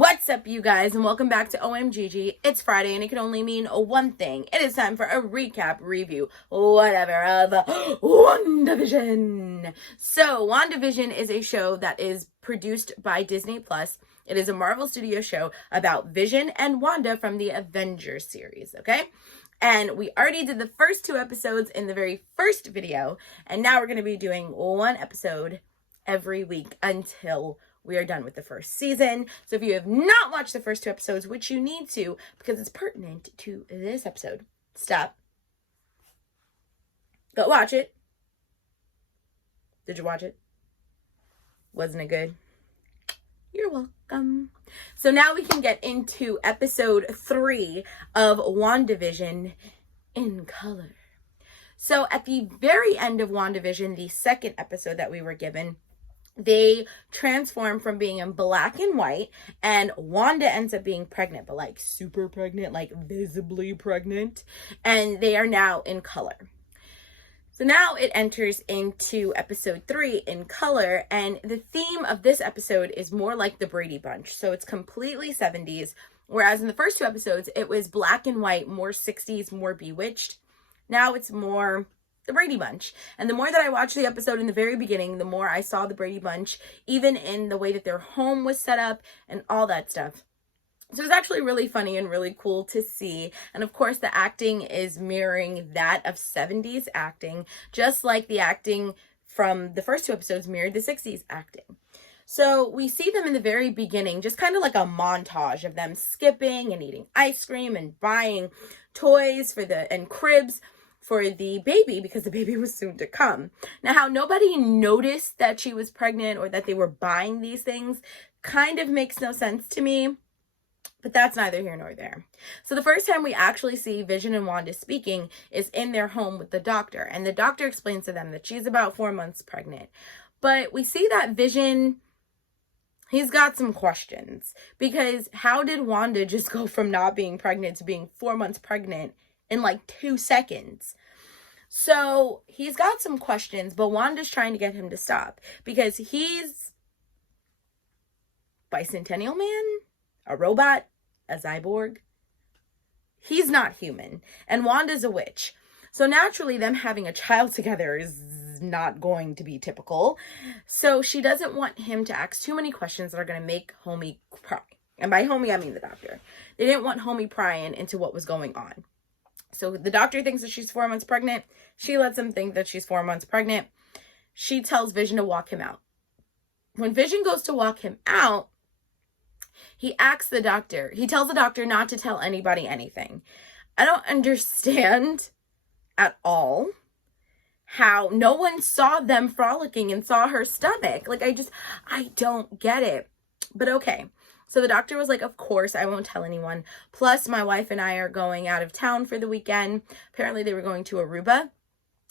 What's up, you guys, and welcome back to OMGiGi. It's Friday, and it can only mean one thing. It is time for a recap, review, whatever, of WandaVision. So, WandaVision is a show that is produced by Disney+. It is a Marvel Studios show about Vision and Wanda from the Avengers series, okay? And we already did the first 2 episodes in the very first video, and now we're going to be doing 1 episode every week until we are done with the first season. So if you have not watched the first 2 episodes, which you need to because it's pertinent to this episode, stop. Go watch it. Did you watch it? Wasn't it good? You're welcome. So now we can get into episode 3 of WandaVision in color. So at the very end of WandaVision, the second episode that we were given, they transform from being in black and white, and Wanda ends up being pregnant, but like super pregnant, like visibly pregnant, and they are now in color. So now it enters into episode 3 in color, and the theme of this episode is more like the Brady Bunch. So it's completely 70s, whereas in the first 2 episodes, it was black and white, more 60s, more Bewitched. Now it's more the Brady Bunch. And the more that I watched the episode in the very beginning, the more I saw the Brady Bunch, even in the way that their home was set up and all that stuff. So it was actually really funny and really cool to see. And of course, the acting is mirroring that of 70s acting, just like the acting from the first 2 episodes mirrored the 60s acting. So we see them in the very beginning, just kind of like a montage of them skipping and eating ice cream and buying toys and cribs for the baby, because the baby was soon to come. Now, how nobody noticed that she was pregnant or that they were buying these things kind of makes no sense to me, but that's neither here nor there. So the first time we actually see Vision and Wanda speaking is in their home with the doctor, and the doctor explains to them that she's about 4 months pregnant. But we see that Vision, he's got some questions, because how did Wanda just go from not being pregnant to being 4 months pregnant in like 2 seconds? So he's got some questions, but Wanda's trying to get him to stop, because he's Bicentennial Man, a robot, a cyborg. He's not human, and Wanda's a witch. So naturally, them having a child together is not going to be typical. So she doesn't want him to ask too many questions that are going to make homie pry. And by homie, I mean the doctor. They didn't want homie prying into what was going on. So the doctor thinks that she's 4 months pregnant. She lets him think that she's 4 months pregnant. She tells Vision to walk him out. When Vision goes to walk him out, he tells the doctor not to tell anybody anything. I don't understand at all how no one saw them frolicking and saw her stomach. Like, I don't get it. But okay. So the doctor was like, of course, I won't tell anyone. Plus, my wife and I are going out of town for the weekend. Apparently, they were going to Aruba.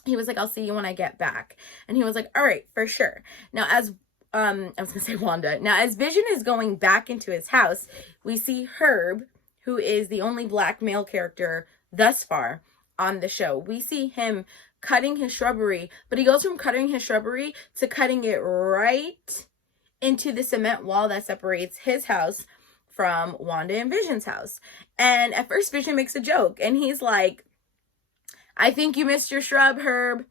He was like, I'll see you when I get back. And he was like, all right, for sure. Now, as Wanda. Now, as Vision is going back into his house, we see Herb, who is the only black male character thus far on the show. We see him cutting his shrubbery, but he goes from cutting his shrubbery to cutting it right into the cement wall that separates his house from Wanda and Vision's house. And at first, Vision makes a joke, and he's like, I think you missed your shrub, Herb.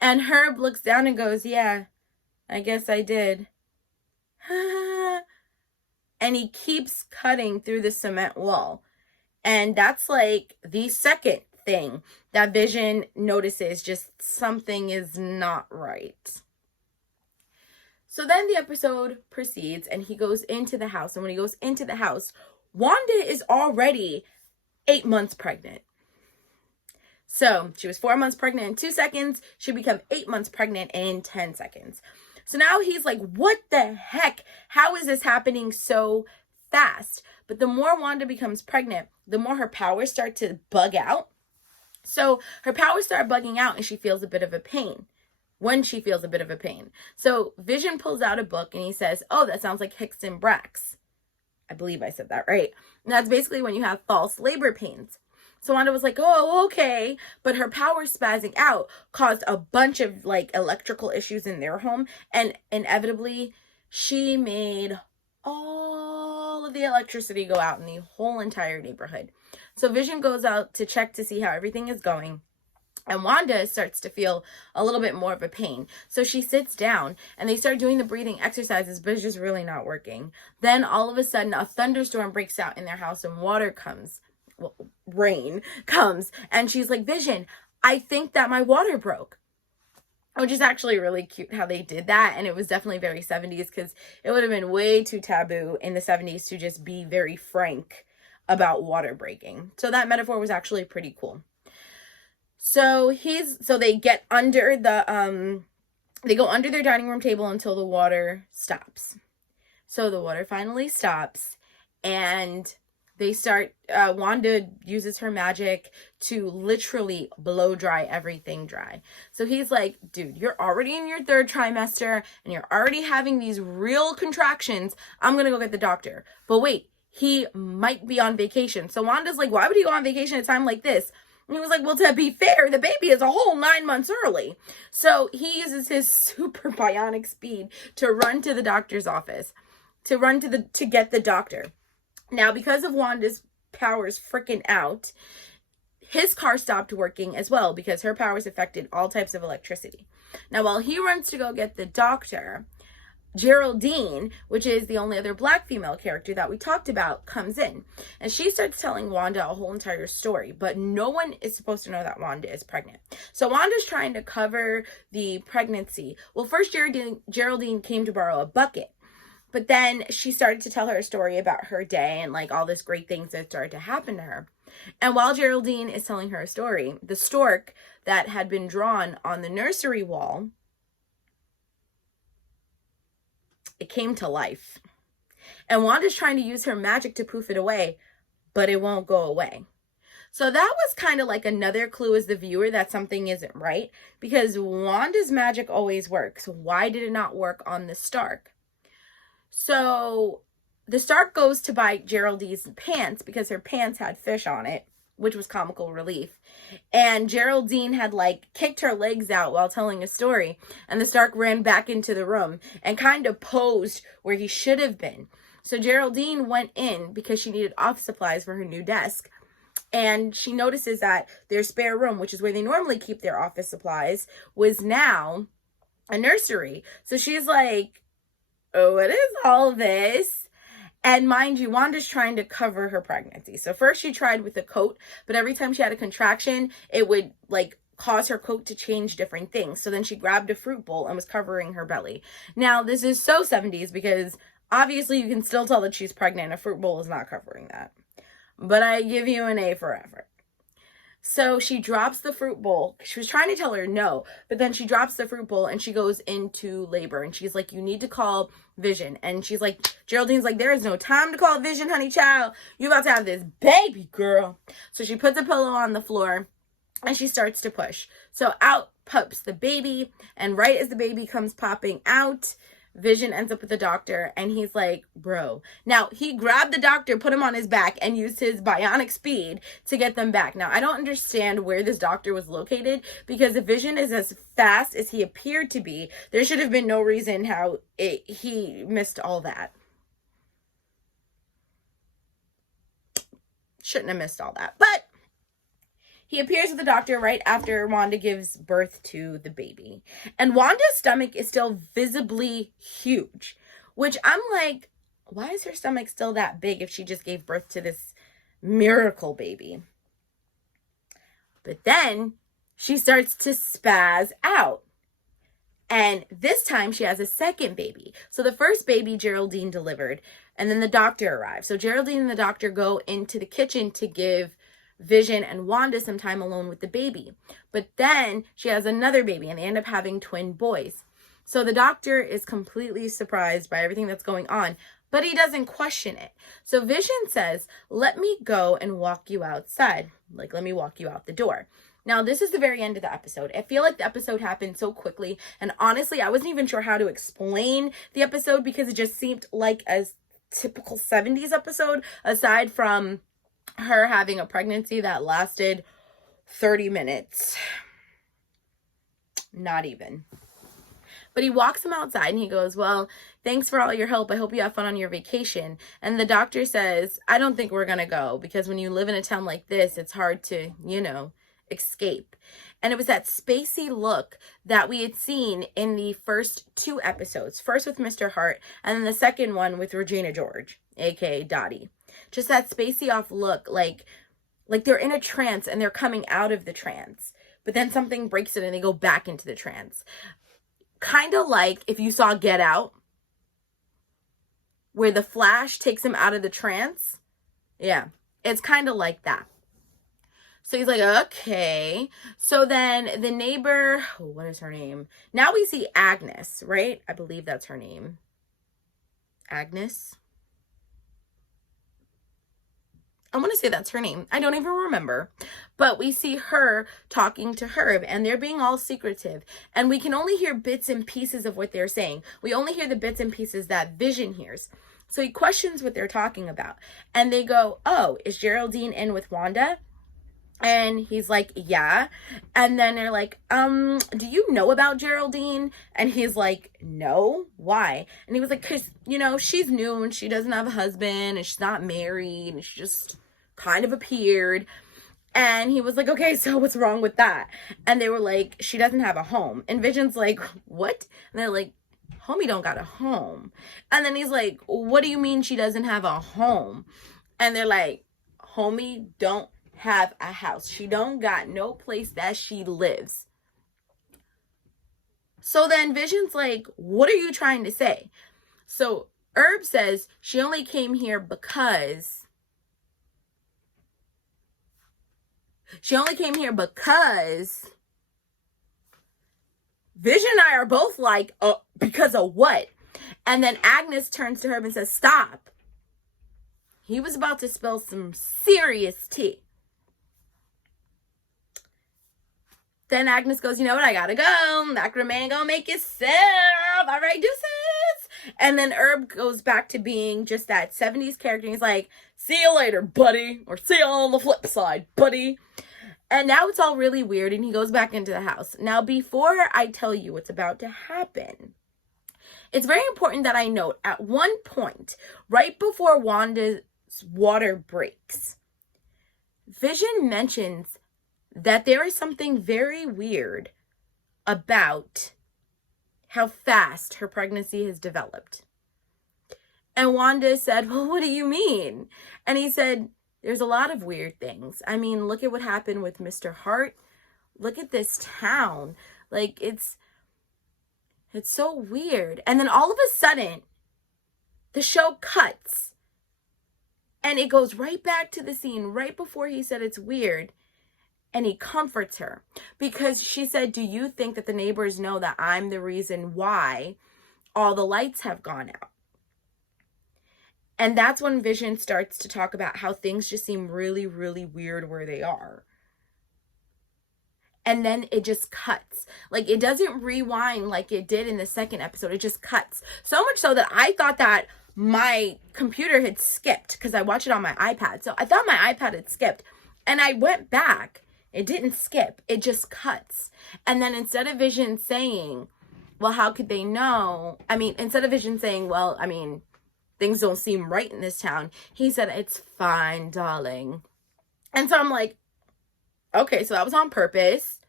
And Herb looks down and goes, yeah, I guess I did. And he keeps cutting through the cement wall. And that's like the second thing that Vision notices, just something is not right. So then the episode proceeds, and he goes into the house. And when he goes into the house, Wanda is already 8 months pregnant. So she was 4 months pregnant in 2 seconds. She became 8 months pregnant in 10 seconds. So now he's like, what the heck? How is this happening so fast? But the more Wanda becomes pregnant, the more her powers start to bug out. So her powers start bugging out, and she feels a bit of a pain. So Vision pulls out a book, and he says, oh, that sounds like Hicks and Brax. I believe I said that right. And that's basically when you have false labor pains. So Wanda was like, oh, okay. But her powers spazzing out caused a bunch of like electrical issues in their home. And inevitably, she made all of the electricity go out in the whole entire neighborhood. So Vision goes out to check to see how everything is going. And Wanda starts to feel a little bit more of a pain. So she sits down and they start doing the breathing exercises, but it's just really not working. Then all of a sudden a thunderstorm breaks out in their house and rain comes. And she's like, Vision, I think that my water broke. Which is actually really cute how they did that. And it was definitely very 70s, because it would have been way too taboo in the 70s to just be very frank about water breaking. So that metaphor was actually pretty cool. So they get under they go under their dining room table until the water stops. So the water finally stops, and they start, Wanda uses her magic to literally blow dry everything dry. So he's like, dude, you're already in your 3rd trimester and you're already having these real contractions. I'm going to go get the doctor. But wait, he might be on vacation. So Wanda's like, why would he go on vacation at a time like this? And he was like, well, to be fair, the baby is a whole 9 months early. So he uses his super bionic speed to run to the doctor's office, to get the doctor. Now, because of Wanda's powers freaking out, his car stopped working as well, because her powers affected all types of electricity. Now, while he runs to go get the doctor, Geraldine, which is the only other Black female character that we talked about, comes in. And she starts telling Wanda a whole entire story, but no one is supposed to know that Wanda is pregnant. So Wanda's trying to cover the pregnancy. Well, first Geraldine came to borrow a bucket. But then she started to tell her a story about her day and like all this great things that started to happen to her. And while Geraldine is telling her a story, the stork that had been drawn on the nursery wall, it came to life. And Wanda's trying to use her magic to poof it away, but it won't go away. So that was kind of like another clue as the viewer that something isn't right, because Wanda's magic always works. Why did it not work on the Stark? So the Stark goes to buy Geraldine's pants because her pants had fish on it, which was comical relief. And Geraldine had like kicked her legs out while telling a story. And the Stark ran back into the room and kind of posed where he should have been. So Geraldine went in because she needed office supplies for her new desk. And she notices that their spare room, which is where they normally keep their office supplies, was now a nursery. So she's like, oh, what is all this? And mind you, Wanda's trying to cover her pregnancy. So first she tried with a coat, but every time she had a contraction, it would like cause her coat to change different things. So then she grabbed a fruit bowl and was covering her belly. Now, this is so 70s because obviously you can still tell that she's pregnant. A fruit bowl is not covering that. But I give you an A for effort. So she drops the fruit bowl. She was trying to tell her no, but then she drops the fruit bowl and she goes into labor. And she's like, you need to call Vision. And she's like, Geraldine's like, there is no time to call Vision, honey child. You about to have this baby, girl. So she puts a pillow on the floor and she starts to push. So out pops the baby. And right as the baby comes popping out, Vision ends up with the doctor, and he's like, bro. Now, he grabbed the doctor, put him on his back, and used his bionic speed to get them back. Now, I don't understand where this doctor was located, because if Vision is as fast as he appeared to be, there should have been no reason how he missed all that. Shouldn't have missed all that. But he appears with the doctor right after Wanda gives birth to the baby. And Wanda's stomach is still visibly huge, which I'm like, why is her stomach still that big if she just gave birth to this miracle baby? But then she starts to spaz out. And this time she has a second baby. So the first baby Geraldine delivered, and then the doctor arrives. So Geraldine and the doctor go into the kitchen to give Vision and Wanda some time alone with the baby. But then she has another baby and they end up having twin boys. So the doctor is completely surprised by everything that's going on, but he doesn't question it. So Vision says, let me go and walk you outside. Like, let me walk you out the door. Now, this is the very end of the episode. I feel like the episode happened so quickly. And honestly, I wasn't even sure how to explain the episode because it just seemed like a typical 70s episode, aside from her having a pregnancy that lasted 30 minutes. Not even. But he walks him outside and he goes, well, thanks for all your help. I hope you have fun on your vacation. And the doctor says, I don't think we're going to go, because when you live in a town like this, it's hard to, escape. And it was that spacey look that we had seen in the first 2 episodes. First with Mr. Hart, and then the second one with Regina George, aka Dottie. Just that spacey off look, like they're in a trance and they're coming out of the trance. But then something breaks it and they go back into the trance. Kind of like if you saw Get Out, where the Flash takes him out of the trance. Yeah, it's kind of like that. So he's like, okay. So then the neighbor, what is her name? Now we see Agnes, right? I believe that's her name. Agnes? I want to say that's her name. I don't even remember. But we see her talking to Herb, and they're being all secretive. And we can only hear bits and pieces of what they're saying. We only hear the bits and pieces that Vision hears. So he questions what they're talking about. And they go, oh, is Geraldine in with Wanda? And he's like, yeah. And then they're like, do you know about Geraldine? And he's like, no, why? And he was like, because, she's new and she doesn't have a husband and she's not married and she just kind of appeared. And he was like, okay, so what's wrong with that? And they were like, she doesn't have a home. And Vision's like, what? And they're like, homie don't got a home. And then he's like, what do you mean she doesn't have a home? And they're like, homie don't have a house. She don't got no place that she lives. So then Vision's like, what are you trying to say? So Herb says she only came here because Vision and I are both like, because of what? And then Agnes turns to Herb and says, stop. He was about to spill some serious tea. Then Agnes goes, you know what, I gotta go. That man gonna make it serve. All right, deuces. And then Herb goes back to being just that 70s character. He's like, see you later, buddy. Or see you on the flip side, buddy. And now it's all really weird, and he goes back into the house. Now, before I tell you what's about to happen, it's very important that I note at one point, right before Wanda's water breaks, Vision mentions that there is something very weird about how fast her pregnancy has developed. And Wanda said, well, what do you mean? And he said, there's a lot of weird things. I mean, look at what happened with Mr. Hart. Look at this town. Like, it's so weird. And then all of a sudden, the show cuts. And it goes right back to the scene right before he said it's weird. And he comforts her because she said, do you think that the neighbors know that I'm the reason why all the lights have gone out? And that's when Vision starts to talk about how things just seem really, really weird where they are. And then it just cuts. Like, it doesn't rewind like it did in the second episode. It just cuts. So much so that I thought that my computer had skipped because I watch it on my iPad. So I thought my iPad had skipped. And I went back. It didn't skip. It just cuts. And then instead of Vision saying, well, how could they know? Instead of Vision saying, well, things don't seem right in this town, he said, it's fine, darling. And so I'm like, okay, so that was on purpose.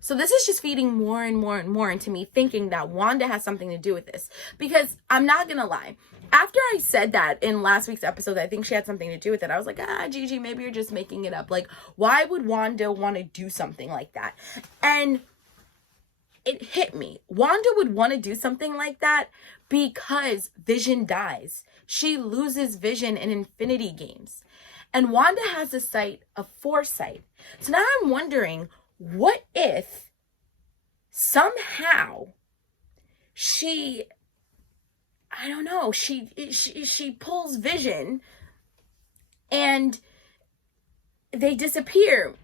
So this is just feeding more and more and more into me thinking that Wanda has something to do with this. Because I'm not going to lie. After I said that in last week's episode, I think she had something to do with it. I was like, Gigi, maybe you're just making it up. Like, why would Wanda want to do something like that? And it hit me. Wanda would want to do something like that because Vision dies. She loses Vision in Infinity Games. And Wanda has a foresight. So now I'm wondering, what if somehow she pulls Vision and they disappear?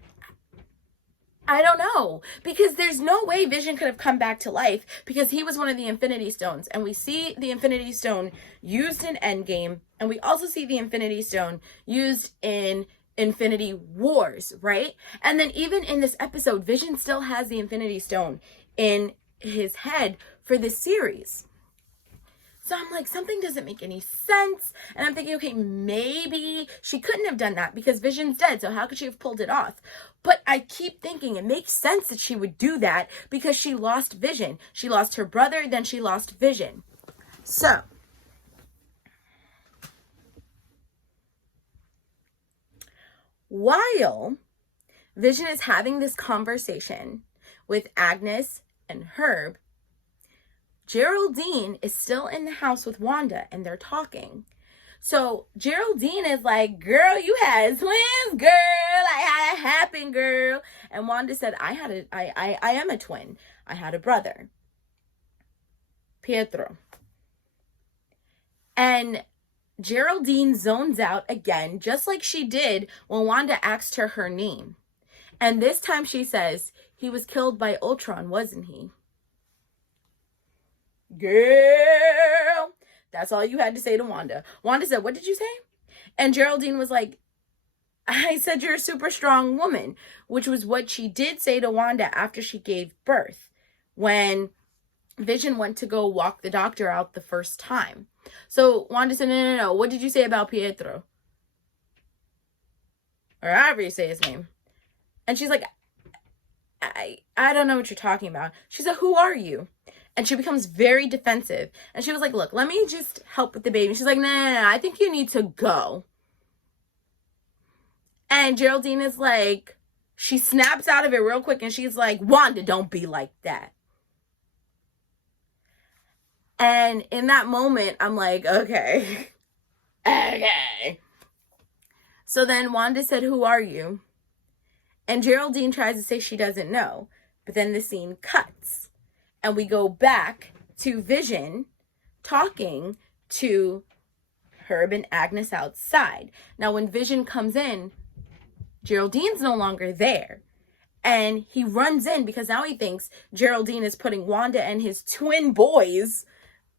I don't know, because there's no way Vision could have come back to life because he was one of the Infinity Stones, and we see the Infinity Stone used in Endgame, and we also see the Infinity Stone used in Infinity Wars, right? And then even in this episode, Vision still has the Infinity Stone in his head for this series. So I'm like, something doesn't make any sense. And I'm thinking, okay, maybe she couldn't have done that because Vision's dead. So how could she have pulled it off? But I keep thinking it makes sense that she would do that because she lost Vision. She lost her brother, then she lost Vision. So while Vision is having this conversation with Agnes and Herb, Geraldine is still in the house with Wanda and they're talking. So Geraldine is like, girl, you had twins, girl. I had it happen, girl. And Wanda said, I am a twin. I had a brother, Pietro. And Geraldine zones out again, just like she did when Wanda asked her her name. And this time she says, he was killed by Ultron, wasn't he? Girl, that's all you had to say to Wanda. Wanda said, what did you say? And Geraldine was like, I said you're a super strong woman, which was what she did say to Wanda after she gave birth, when Vision went to go walk the doctor out the first time. So Wanda said, no. What did you say about Pietro? Or however you say his name. And she's like, I don't know what you're talking about. She said, who are you? And she becomes very defensive. And she was like, look, let me just help with the baby. She's like, no, I think you need to go. And Geraldine is like, she snaps out of it real quick. And she's like, Wanda, don't be like that. And in that moment, I'm like, okay. Okay. So then Wanda said, who are you? And Geraldine tries to say she doesn't know. But then the scene cuts. And we go back to Vision talking to Herb and Agnes outside. Now, when Vision comes in, Geraldine's no longer there. And he runs in because now he thinks Geraldine is putting Wanda and his twin boys,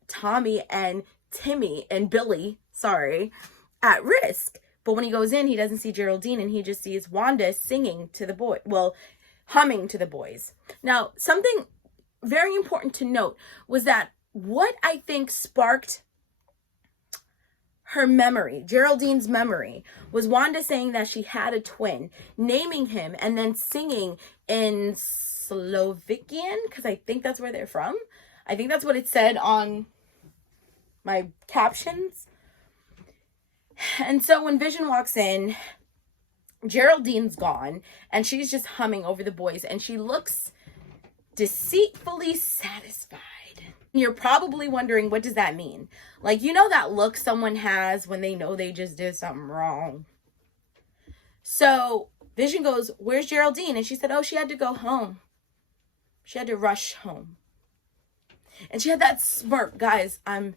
Tommy and Timmy and Billy, at risk. But when he goes in, he doesn't see Geraldine and he just sees Wanda singing to the boy. Well, humming to the boys. Now, something very important to note was that what I think sparked her memory, Geraldine's memory, was Wanda saying that she had a twin, naming him, and then singing in Slovakian, because I think that's where they're from. I think that's what it said on my captions. And so when Vision walks in, Geraldine's gone, and she's just humming over the boys, and she looks deceitfully satisfied. You're probably wondering, what does that mean? Like, you know that look someone has when they know they just did something wrong. So Vision goes, where's Geraldine? And she said, oh, she had to go home. She had to rush home. And she had that smirk. Guys, I'm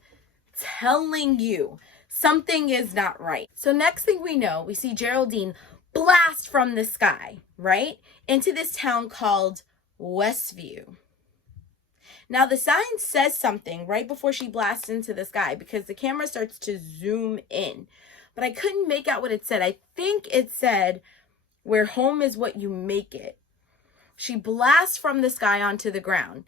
telling you, something is not right. So next thing we know, we see Geraldine blast from the sky, right? Into this town called Westview. Now the sign says something right before she blasts into the sky because the camera starts to zoom in. But I couldn't make out what it said. I think it said, where home is what you make it. She blasts from the sky onto the ground.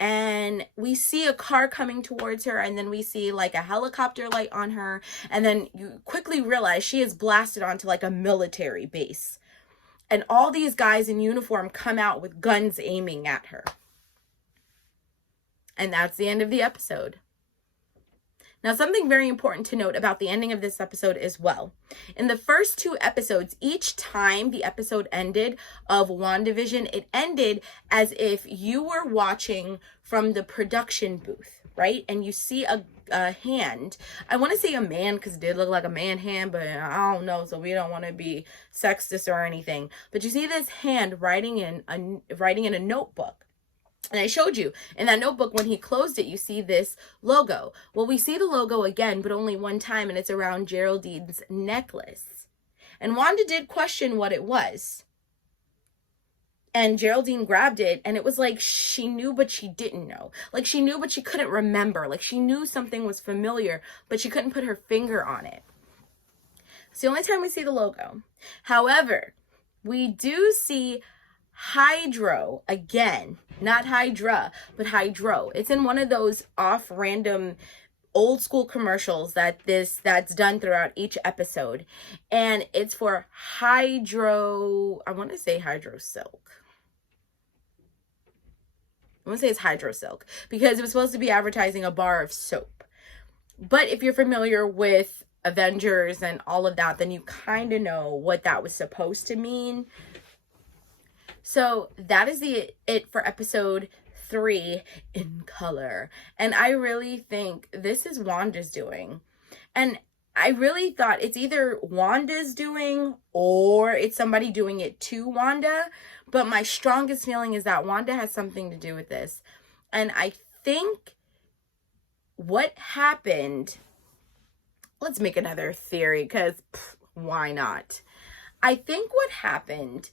And we see a car coming towards her, and then we see like a helicopter light on her, and then you quickly realize she is blasted onto like a military base. And all these guys in uniform come out with guns aiming at her. And that's the end of the episode. Now, something very important to note about the ending of this episode as well. In the first two episodes, each time the episode ended of WandaVision, it ended as if you were watching from the production booth, right? And you see a hand. I want to say a man because it did look like a man hand, but I don't know, so we don't want to be sexist or anything. But you see this hand writing in a notebook. And I showed you in that notebook, when he closed it, you see this logo. Well, we see the logo again, but only one time, and it's around Geraldine's necklace. And Wanda did question what it was. And Geraldine grabbed it, and it was like she knew, but she didn't know. Like she knew, but she couldn't remember. Like she knew something was familiar, but she couldn't put her finger on it. It's the only time we see the logo. However, we do see Hydro, again, not Hydra, but Hydro. It's in one of those off random old school commercials that's done throughout each episode. And it's for Hydro, I want to say Hydro Silk. I want to say it's Hydro Silk because it was supposed to be advertising a bar of soap. But if you're familiar with Avengers and all of that, then you kind of know what that was supposed to mean. So that is it for episode 3 in color. And I really think this is Wanda's doing. And I really thought it's either Wanda's doing or it's somebody doing it to Wanda. But my strongest feeling is that Wanda has something to do with this. And I think what happened, let's make another theory because why not? I think what happened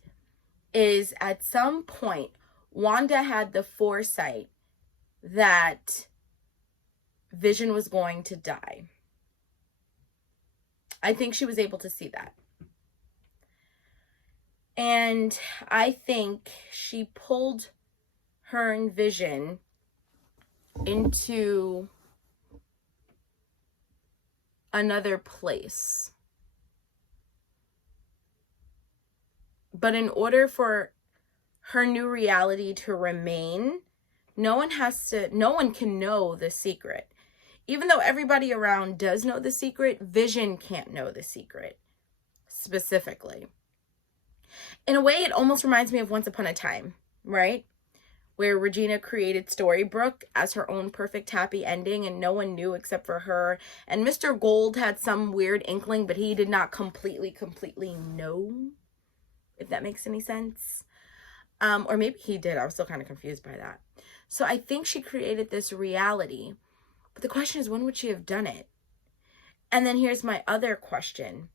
is at some point, Wanda had the foresight that Vision was going to die. I think she was able to see that. And I think she pulled her and Vision into another place. But in order for her new reality to remain, no one can know the secret. Even though everybody around does know the secret, Vision can't know the secret specifically. In a way, it almost reminds me of Once Upon a Time, right? Where Regina created Storybrooke as her own perfect happy ending and no one knew except for her. And Mr. Gold had some weird inkling, but he did not completely know, if that makes any sense. Or maybe he did. I was still kind of confused by that. So I think she created this reality. But the question is, when would she have done it? And then here's my other question.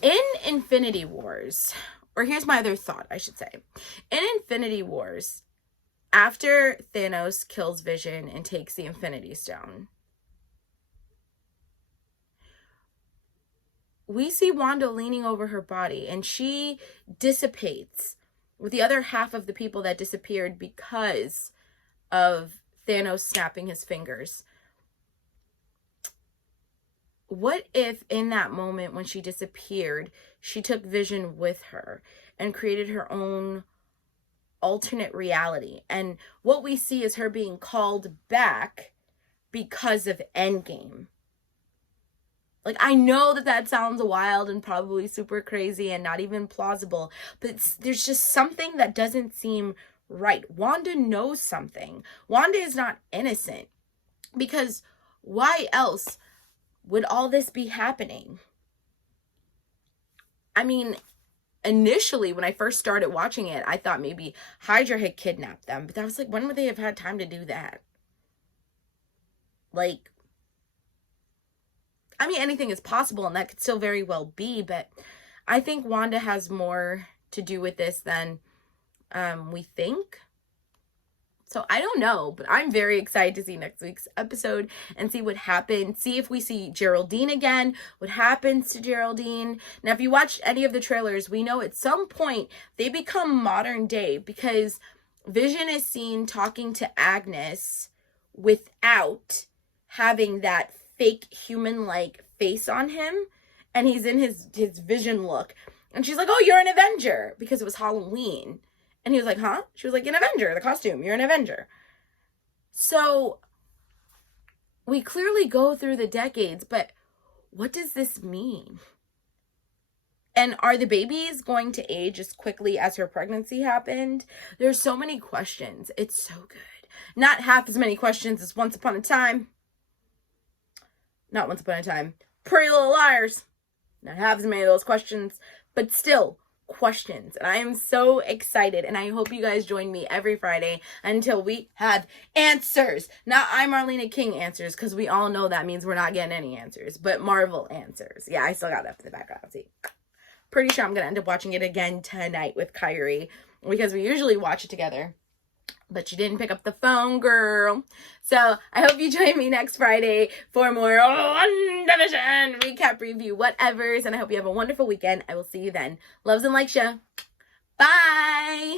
In Infinity Wars, or here's my other thought, I should say. In Infinity Wars, after Thanos kills Vision and takes the Infinity Stone, we see Wanda leaning over her body and she dissipates with the other half of the people that disappeared because of Thanos snapping his fingers. What if in that moment when she disappeared, she took Vision with her and created her own alternate reality? And what we see is her being called back because of Endgame. Like, I know that sounds wild and probably super crazy and not even plausible, but there's just something that doesn't seem right. Wanda knows something. Wanda is not innocent, because why else would all this be happening? I mean, initially when I first started watching it, I thought maybe Hydra had kidnapped them, but I was like, when would they have had time to do that? Like, I mean, anything is possible, and that could still very well be, but I think Wanda has more to do with this than we think. So I don't know, but I'm very excited to see next week's episode and see what happens. See if we see Geraldine again, what happens to Geraldine. Now, if you watch any of the trailers, we know at some point they become modern day, because Vision is seen talking to Agnes without having that fake human-like face on him, and he's in his Vision look, and she's like, oh, you're an Avenger, because it was Halloween, and he was like, huh? She was like, an Avenger, the costume, you're an Avenger. So we clearly go through the decades, but what does this mean? And are the babies going to age as quickly as her pregnancy happened? There's so many questions. It's so good. Not half as many questions as Once Upon a Time. Not Once Upon a Time. Pretty Little Liars. Not half as many of those questions, but still questions. And I am so excited, and I hope you guys join me every Friday until we have answers. Not I'm Marlena King answers, because we all know that means we're not getting any answers, but Marvel answers. Yeah, I still got that in the background. See, pretty sure I'm going to end up watching it again tonight with Kyrie, because we usually watch it together. But you didn't pick up the phone, girl. So I hope you join me next Friday for more WandaVision recap, review, whatevers. And I hope you have a wonderful weekend. I will see you then. Loves and likes ya. Bye.